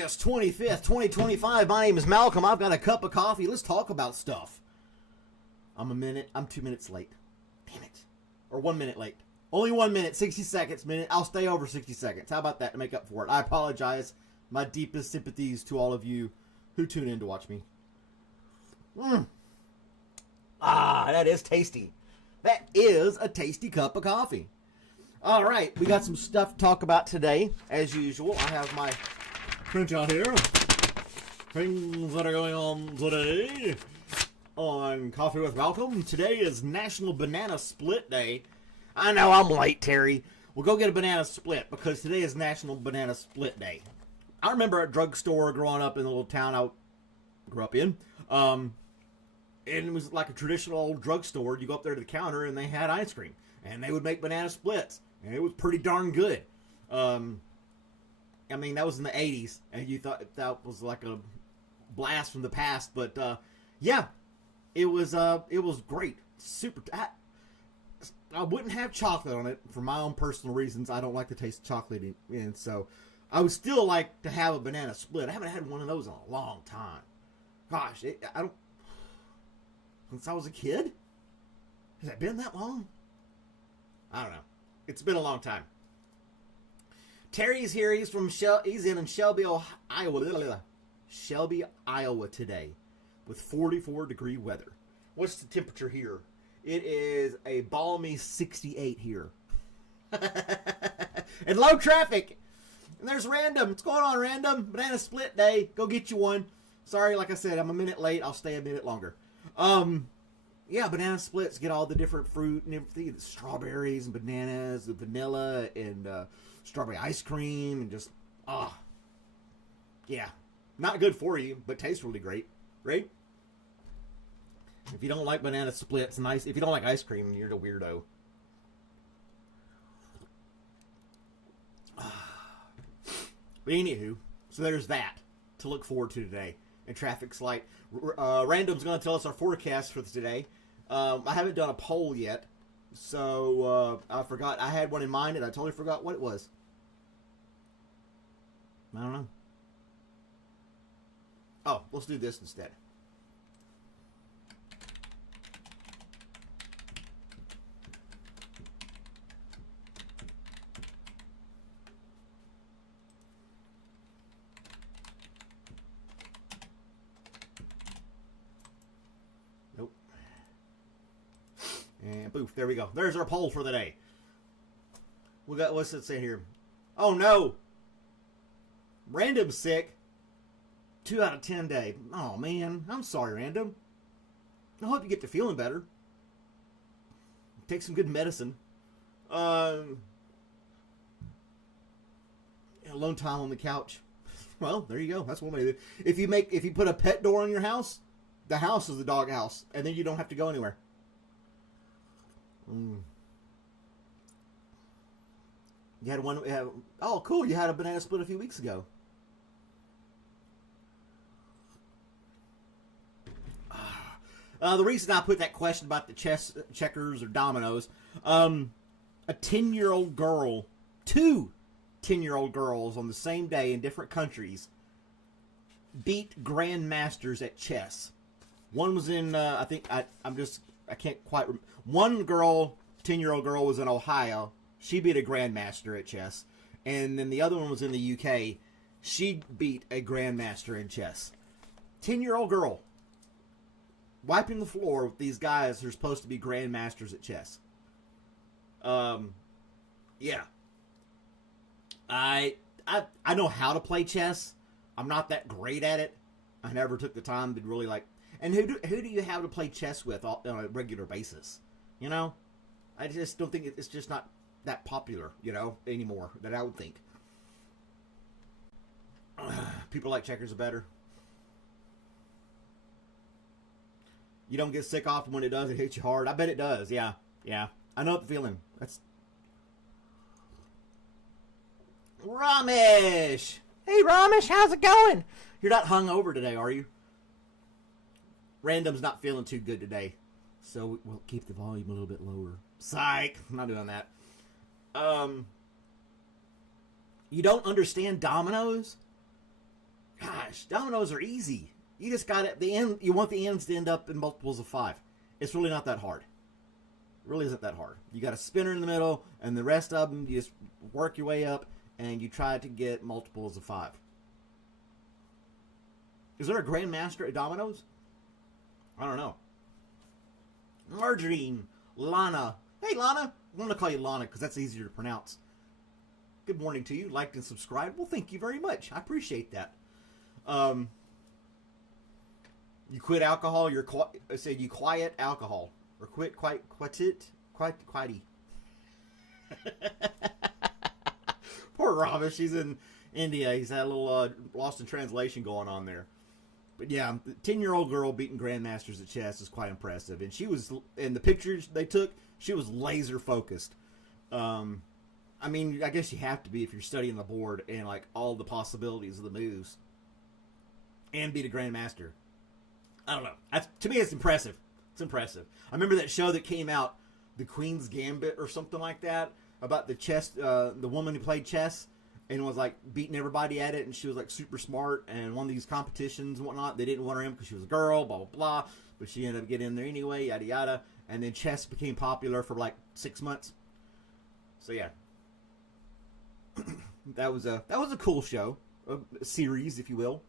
August 25th, 2025. My name is Malcolm. I've got a cup of coffee. Let's talk about stuff. I'm 2 minutes late. Damn it. Or 1 minute late. Only 1 minute, 60 seconds, minute. I'll stay over 60 seconds. How about that to make up for it? I apologize. My deepest sympathies to all of you who tune in to watch me. That is tasty. That is a tasty cup of coffee. All right, we got some stuff to talk about today. As usual, I have my printout here. Things that are going on today on Coffee with Malcolm. Today is National Banana Split Day. I know I'm late, Terry. We'll go get a banana split because today is National Banana Split Day. I remember at a drugstore growing up in the little town I grew up in. And it was like a traditional old drugstore. You go up there to the counter and they had ice cream. And they would make banana splits. And it was pretty darn good. I mean, that was in the 80s. And you thought that was like a blast from the past. But, yeah. It was great. Super. I wouldn't have chocolate on it for my own personal reasons. I don't like the taste of chocolate. And so I would still like to have a banana split. I haven't had one of those in a long time. Gosh, since I was a kid? Has it been that long? I don't know. It's been a long time. Terry's here. He's in Shelby, Iowa. Shelby, Iowa today with 44-degree weather. What's the temperature here? It is a balmy 68 here. And low traffic. And there's Random. What's going on, Random? Banana split day. Go get you one. Sorry, like I said, I'm a minute late. I'll stay a minute longer. Yeah, banana splits get all the different fruit and everything. The strawberries and bananas, the vanilla and strawberry ice cream and just, yeah. Not good for you, but tastes really great. Right? If you don't like banana splits, nice. If you don't like ice cream, you're the weirdo. But anywho, so there's that to look forward to today. And traffic's light. Random's going to tell us our forecast for today. I haven't done a poll yet, so I forgot. I had one in mind, and I totally forgot what it was. I don't know. Oh, let's do this instead. And poof, there we go. There's our poll for the day. We got, what's it say here? Oh no! Random's sick. 2 out of 10 day. Oh man, I'm sorry, Random. I hope you get to feeling better. Take some good medicine. Alone time on the couch. Well, there you go. That's one way to do it. If you put a pet door on your house, the house is the dog house, and then you don't have to go anywhere. You had one. Oh, cool! You had a banana split a few weeks ago. The reason I put that question about the checkers or dominoes, a 10-year-old girl, 2 10-year-old girls on the same day in different countries beat grandmasters at chess. One was in, I can't quite remember. One girl, 10-year-old girl, was in Ohio. She beat a grandmaster at chess. And then the other one was in the UK. She beat a grandmaster in chess. 10-year-old girl wiping the floor with these guys who are supposed to be grandmasters at chess. Yeah. I know how to play chess. I'm not that great at it. I never took the time to really like... And who do you have to play chess with on a regular basis? You know? I just don't think it's just not that popular, anymore, that I would think. People like checkers are better. You don't get sick often when it does. It hits you hard. I bet it does. Yeah. Yeah. I know the feeling. That's... Ramesh! Hey, Ramesh, how's it going? You're not hungover today, are you? Random's not feeling too good today, so we'll keep the volume a little bit lower. Psych! I'm not doing that. You don't understand dominoes? Gosh, dominoes are easy. You just got it. The end. You want the ends to end up in multiples of 5. It's really not that hard. It really isn't that hard. You got a spinner in the middle, and the rest of them you just work your way up, and you try to get multiples of 5. Is there a grandmaster at dominoes? I don't know. Margarine, Lana. Hey, Lana. I'm going to call you Lana because that's easier to pronounce. Good morning to you. Liked and subscribed. Well, thank you very much. I appreciate that. You quit alcohol. I said you quiet alcohol or quit quiety. Poor Rama. She's in India. He's had a little lost in translation going on there. But yeah, the 10-year-old girl beating grandmasters at chess is quite impressive. And she was, in the pictures they took, she was laser focused. I mean, I guess you have to be if you're studying the board and like all the possibilities of the moves. And beat a grandmaster. I don't know. To me, it's impressive. It's impressive. I remember that show that came out, The Queen's Gambit or something like that, about the chess, the woman who played chess and was like beating everybody at it, and she was like super smart and won these competitions and whatnot. They didn't want her in because she was a girl, blah blah blah, but she ended up getting in there anyway, yada yada. And then chess became popular for like 6 months. So yeah, that was a cool show, a series, if you will.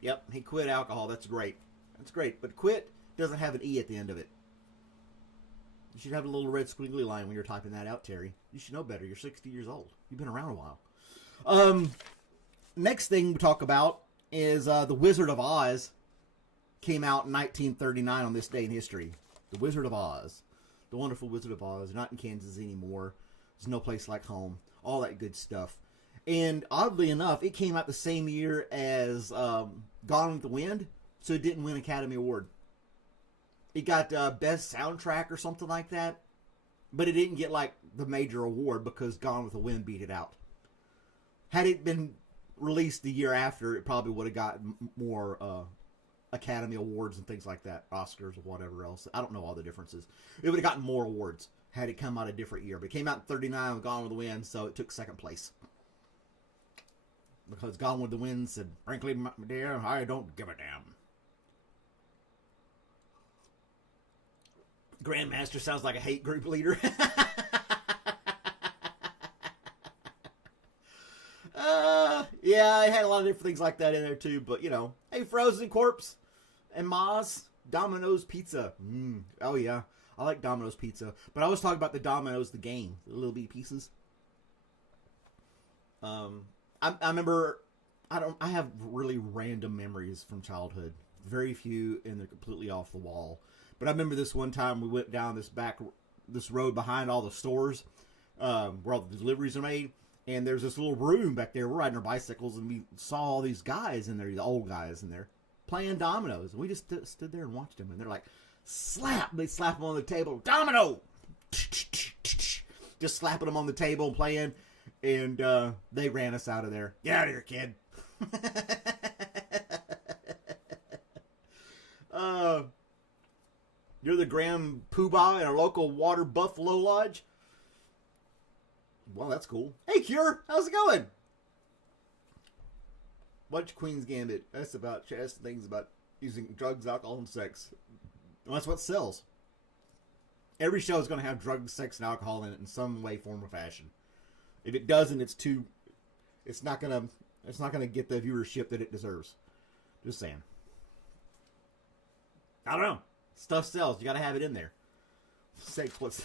Yep, he quit alcohol. That's great. That's great. But quit doesn't have an E at the end of it. You should have a little red squiggly line when you're typing that out, Terry. You should know better. You're 60 years old. You've been around a while. Next thing we talk about is The Wizard of Oz came out in 1939 on this day in history. The Wizard of Oz. The wonderful Wizard of Oz. Not in Kansas anymore. There's no place like home. All that good stuff. And oddly enough, it came out the same year as Gone with the Wind, so it didn't win Academy Award. It got Best Soundtrack or something like that, but it didn't get like the major award because Gone with the Wind beat it out. Had it been released the year after, it probably would have gotten more Academy Awards and things like that, Oscars or whatever else. I don't know all the differences. It would have gotten more awards had it come out a different year. But it came out in 39 with Gone with the Wind, so it took second place. Because Gone with the Wind said, frankly, my dear, I don't give a damn. Grandmaster sounds like a hate group leader. Yeah, I had a lot of different things like that in there too. But, you know, hey, Frozen Corpse and Moz, Domino's Pizza. Oh, yeah. I like Domino's Pizza. But I was talking about the Domino's, the game. The little bitty pieces. I remember, I have really random memories from childhood. Very few, and they're completely off the wall. But I remember this one time we went down this road behind all the stores, where all the deliveries are made. And there's this little room back there. We're riding our bicycles, and we saw all these guys in there, the old guys in there, playing dominoes. And we just stood there and watched them. And they're like, slap! They slap them on the table. Domino! Just slapping them on the table and playing. And they ran us out of there. Get out of here, kid. You're the Grand Poobah in our local Water Buffalo Lodge? Well, that's cool. Hey, Cure, how's it going? Watch Queen's Gambit. That's about chess and things about using drugs, alcohol, and sex. And that's what sells. Every show is going to have drugs, sex, and alcohol in it in some way, form, or fashion. If it doesn't, it's not gonna get the viewership that it deserves. Just saying. I don't know. Stuff sells. You got to have it in there. Say what's.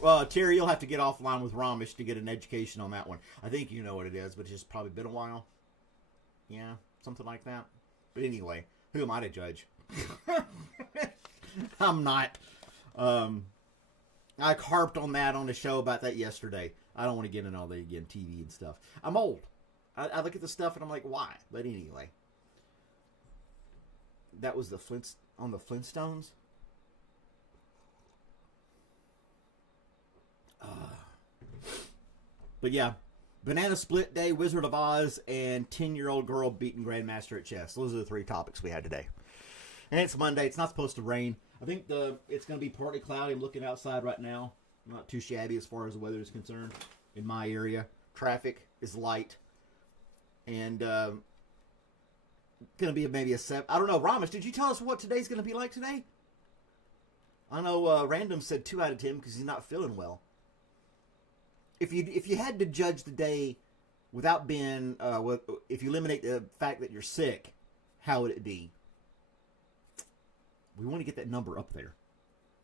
Well, Terry, you'll have to get offline with Ramesh to get an education on that one. I think you know what it is, but it's just probably been a while. Yeah, something like that. But anyway, who am I to judge? I'm not. I harped on that on the show about that yesterday. I don't want to get into all the again TV and stuff. I'm old. I look at the stuff and I'm like, why? But anyway, that was the Flintstones. But yeah, Banana Split Day, Wizard of Oz, and 10-year-old girl beating Grandmaster at chess. Those are the 3 topics we had today. And it's Monday. It's not supposed to rain. I think it's going to be partly cloudy. I'm looking outside right now. Not too shabby as far as the weather is concerned in my area. Traffic is light. And going to be maybe a 7. I don't know. Ramesh, did you tell us what today's going to be like today? I know Random said 2 out of 10 because he's not feeling well. If you had to judge the day without being, if you eliminate the fact that you're sick, how would it be? We want to get that number up there.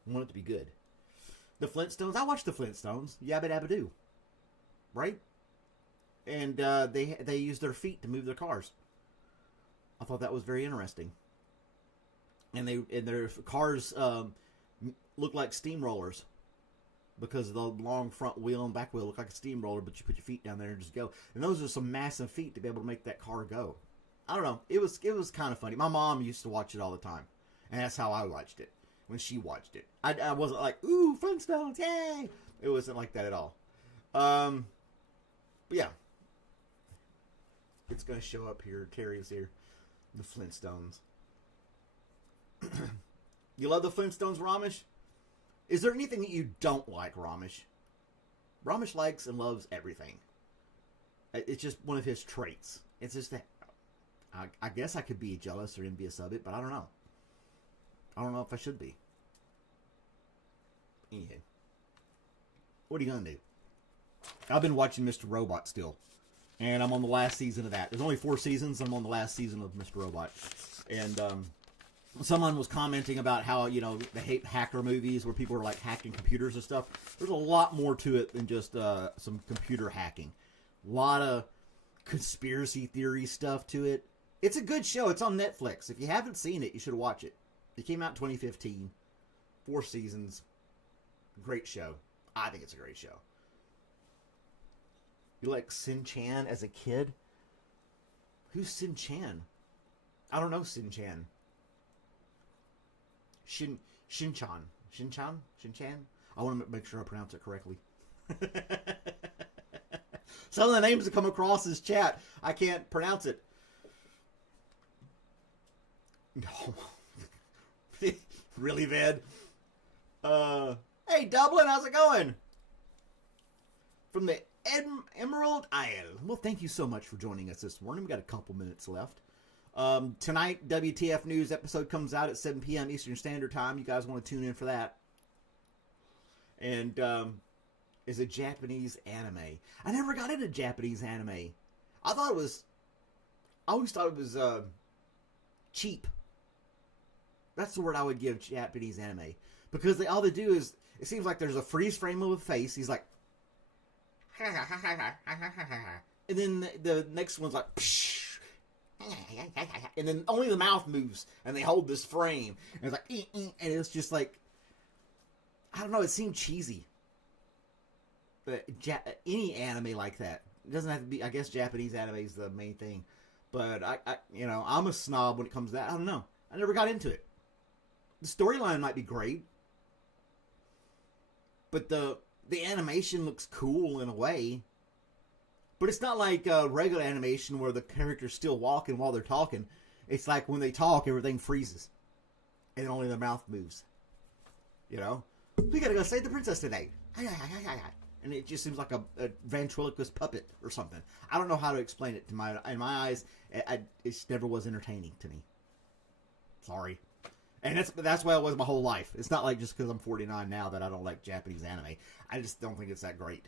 We want it to be good. The Flintstones. I watched the Flintstones. Yabba Dabba Doo. Right? And they use their feet to move their cars. I thought that was very interesting. And their cars look like steamrollers because the long front wheel and back wheel look like a steamroller, but you put your feet down there and just go. And those are some massive feet to be able to make that car go. I don't know. It was kind of funny. My mom used to watch it all the time, and that's how I watched it when she watched it. I wasn't like, ooh, Flintstones, yay! It wasn't like that at all. But yeah. It's going to show up here. Terry is here. The Flintstones. You love the Flintstones, Ramesh? Is there anything that you don't like, Ramesh? Ramesh likes and loves everything. It's just one of his traits. It's just that I guess I could be jealous or envious of it, but I don't know. I don't know if I should be. Anyway. What are you going to do? I've been watching Mr. Robot still. And I'm on the last season of that. There's only 4 seasons. I'm on the last season of Mr. Robot. And someone was commenting about how, they hate hacker movies where people are like hacking computers and stuff. There's a lot more to it than just some computer hacking. A lot of conspiracy theory stuff to it. It's a good show. It's on Netflix. If you haven't seen it, you should watch it. It came out in 2015. 4 seasons. Great show. I think it's a great show. You like Sin Chan as a kid? Who's Sin Chan? I don't know Sin Chan. Shin Chan. Shin Chan? I want to make sure I pronounce it correctly. Some of the names that come across as chat, I can't pronounce it. No. Really, Ved? Hey, Dublin, how's it going? From the Emerald Isle. Well, thank you so much for joining us this morning. We got a couple minutes left. Tonight, WTF News episode comes out at 7 p.m. Eastern Standard Time. You guys want to tune in for that. And is a Japanese anime. I never got into Japanese anime. I always thought it was cheap. That's the word I would give Japanese anime. Because all they do is, it seems like there's a freeze frame of a face. He's like, and then the next one's like, psh, and then only the mouth moves, and they hold this frame, and it's like, and it's just like, I don't know, it seemed cheesy. But any anime like that, it doesn't have to be. I guess Japanese anime is the main thing, but I'm a snob when it comes to that. I don't know. I never got into it. The storyline might be great, but the animation looks cool in a way. But it's not like regular animation where the character's still walking while they're talking. It's like when they talk, everything freezes. And only their mouth moves. We gotta go save the princess today. And it just seems like a ventriloquist puppet or something. I don't know how to explain it. In my eyes, it never was entertaining to me. Sorry. And that's why it was my whole life. It's not like just because I'm 49 now that I don't like Japanese anime. I just don't think it's that great.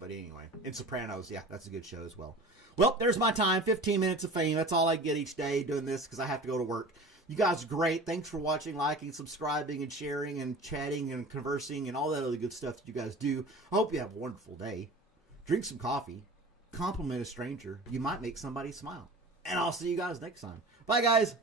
But anyway, in Sopranos, yeah, that's a good show as well. Well, there's my time. 15 minutes of fame. That's all I get each day doing this because I have to go to work. You guys are great. Thanks for watching, liking, subscribing, and sharing, and chatting, and conversing, and all that other good stuff that you guys do. I hope you have a wonderful day. Drink some coffee. Compliment a stranger. You might make somebody smile. And I'll see you guys next time. Bye, guys.